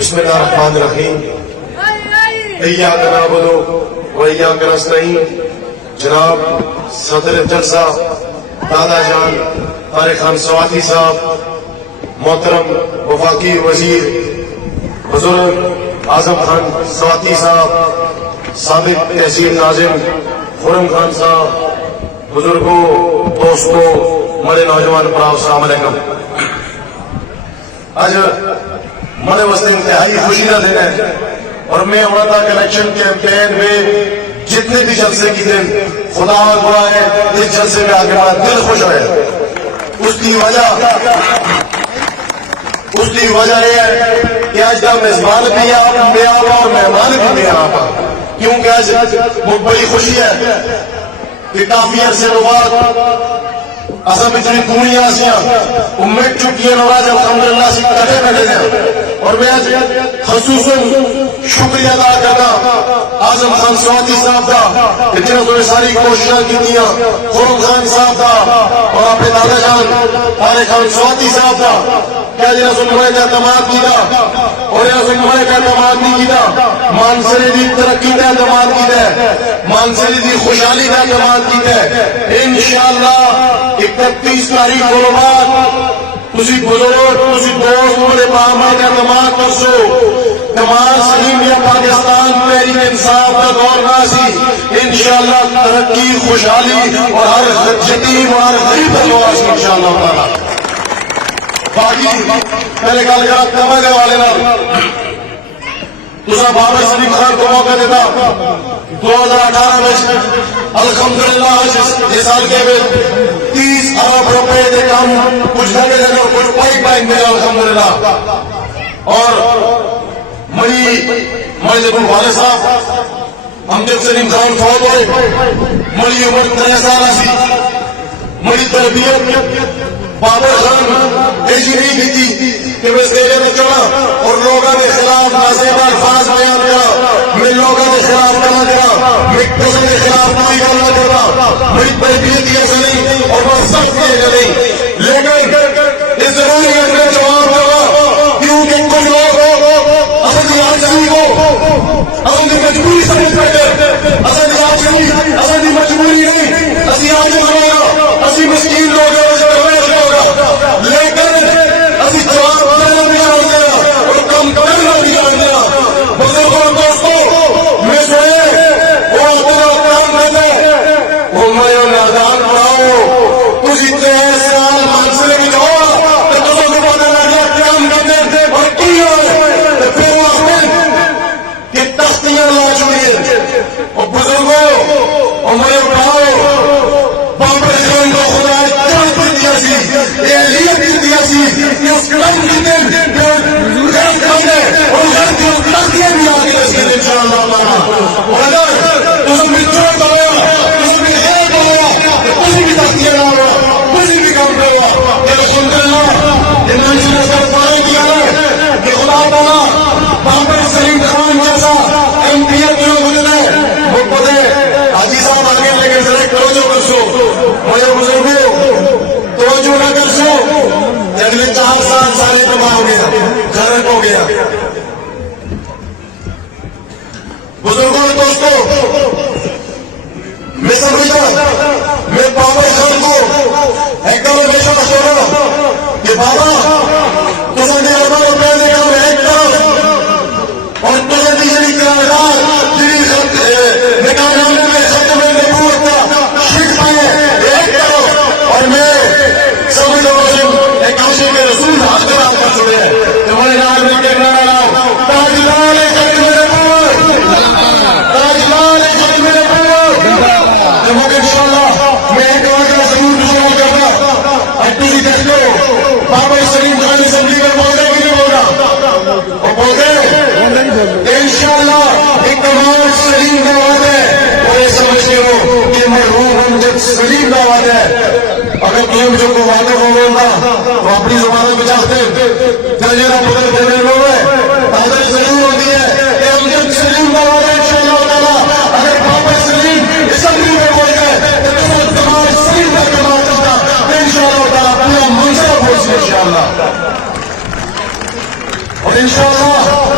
بسم اللہ الرحمن الرحیم. ایاک نعبد و ایاک نستعین. جناب صدر جلسہ دادا جان طارق خان سواتی صاحب، محترم وفاقی وزیر بزرگ اعظم خان سواتی صاحب، سابق تحصیل ناظم خرم خان صاحب، بزرگوں، دوستوں، بڑے نوجوان پڑھاؤ، السلام علیکم. آج مڑے واسطے انتہائی خوشی کا دن ہے اور میں ہونا تھا کہ الیکشن کیمپین میں جتنے بھی جلسے کی دن خدا دعا ہے اس جلسے میں آگے ہمارا دل خوش ہے. اس کی وجہ یہ ہے کہ آج کا میزبان بھی آپ میں آ اور مہمان بھی میں آ، کیونکہ آج بہت بڑی خوشی ہے کہ کافی عرصے بعد اصل اتنی دنیا سے امید چکی ہے نواز الحمدللہ سے کٹے بیٹھے ہیں. اور میں آج خصوصاً شکریہ ادا کرنا اعظم خان سواتی صاحب کا کہ جنہوں نے ساری کوششیں کی دیا، خرم خان صاحب کا اور اپنے دادا جان طارق خان سواتی صاحب کا کیا جنہوں نے ہمارے اعتماد کیا اور جنہوں نے ہمارے اعتماد نہیں کیا. مانسری دی ترقی کا اعتماد کیا، مانسری دی خوشحالی کا اعتماد کیا. انشاءاللہ 31 تاریخ کو بعد تسی بزرگ، تسی دوست میرے پامر کا اعتماد کرسو کمال سلیم یا پاکستان تحریک انصاف کا دور ناسی. انشاءاللہ ترقی، خوشحالی اور ہر یتیم اور ہر غریب کا دور ناسی انشاءاللہ تعالی. باقی پہلے گل کر تمام والے تسا بابر سلیم خان کو موقع دیتا 2018 میں الحمدللہ اس سال کے 30 ارب روپے کے کام کچھ لگے تھے اور کچھ پائپ لائن ملا الحمدللہ. اور مری جب والد صاحب امجد سلیم خان فوت ہوئے، مری عمر 3 سال سی، مری تربیت بابر خان ایسی نہیں کی تھی کہ میں اسٹیج میں چڑھا اور لوگوں کے خلاف نازیبہ الفاظ بیان کرا، میں لوگوں کے خلاف کرا کرا، میں کسی کے خلاف کوئی گل نہ کرا. میری تربیت یہ نہیں اور میں سخت یہ نہیں، لیکن اس ضروری ہے کہ میں جواب دوں کیونکہ کچھ لوگ اصل آجی کو اصل مجبوری سمجھ بیٹھے. اصل مجبوری نہیں، اسی آج ہوگا، اسی مسکین لوگ لیکن ابھی جواب دینا بھی جان دیا اور کم کرنا بھی جان دیا. بزرگوں دوستوں میں سنے وہ اپنا کام کرتے وہ میرے نادان پڑھاؤ تجھے 13 سال منصلے کی جاؤ تو تصوں کو پتہ لگا کام کرتے اور کی ہوئے پھر وہ اپنے کہ تختیاں لا چکی اور بزرگوں اور میرے پڑھاؤ بابر خان کو خدا اس کلام کی دن غیر کرنے اور غیر کی تختیاں بھی آگے لسکے انشاءاللہ. اور اگر تم بھی چھوڑ دو تم بھی غیر کرو تم بھی تختیاں لاؤ تم بھی کام کرو کہ الحمدللہ یہ منشی نظر پائے کیا ہے کہ خدا تعالیٰ بابر سلیم خان جیسا ایم پی ایف جو گزرے وہ پتے حاجی صاحب آگے لیکن ذرا توجہ کرسو مجھے بزرگوں توجہ نہ کرسو. اگلے 4 سال سارے تباہ ہو گیا، غرق ہو گیا. بزرگوں اور دوستوں میں سمجھتا میں بابر خان کو ایک دم ہمیشہ سوچا کہ بابا تصا نے 1000 روپے دے کام ایک طرف اور تصا تیسری قرارداد نکالنے میں ختم نبوت کا شیٹ پائے ایک طرف. اور میں سبھی لوگوں سے ایک عاشق کے رسول حاضرات کر چھوڑے ہیں تمہارے نام میں کہنا رہا تاجلال خط میرے پور، تاجلال خط میرے پور. جب انشاءاللہ میں ایک اور کا ضرور شروع کرنا اٹو ہی دیکھ لو بابر سلیم خان اسمبلی میں بولتے کہ نہیں بول رہا اور بولتے انشاءاللہ ایک تمام سلیم کا وعد ہے اور یہ سمجھتے ہو کہ مرحوم امجد سلیم کا وعد ہے. اگر تم جو کو وعدے کو بولنا تو اپنی زبانوں میں چاہتے درجہ بدل دینے لوگ تعداد ضرور ہوتی ہے کہ امجد سلیم کا وعدہ انشاءاللہ تعالیٰ اگر بابر سلیم اسمبلی میں بول گئے تو تمام سلیم کا کمال کرتا انشاءاللہ تعالیٰ پورا منظر پہنچے انشاءاللہ. اور انشاءاللہ